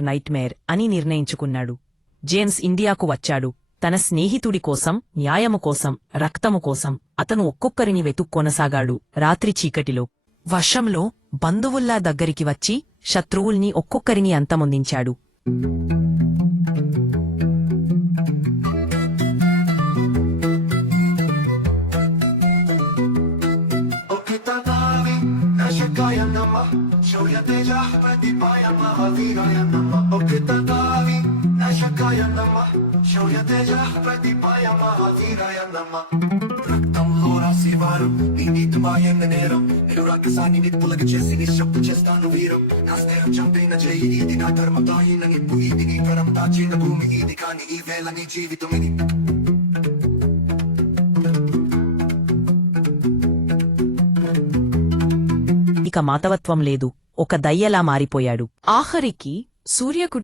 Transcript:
Nightmare అని నిర్ణయించుకున్నాడు. James ఇండియాకు వచ్చాడు. తన స్నేహితుడి కోసం, న్యాయము కోసం, రక్తము కోసం అతను ఒక్కొక్కరిని వెతుక్కొనసాగాడు. రాత్రి చీకటిలో, వర్షంలో బంధువుల్లా దగ్గరికి వచ్చి శత్రువుల్ని ఒక్కొక్కరిని అంతమొందించాడు. రక్తంలో రాసేవారు నీ నీతిమాయన్న నేరం. నేను రాక్షసాన్ని నిప్పులకి చేసి నిశ్శబ్దం చేస్తాను వీరం. నా స్నేహం చంపిన చేయి ఇది, నా ధర్మం తాయిన నిప్పు ఇది, నీ తరం దాచిన భూమి ఇది, కాని ఈ వేళ నీ జీవితం ఇది. ఇక మాతవత్వం లేదు. ఒక దయ్యలా మారిపోయాడు. ఆఖరికి సూర్యకు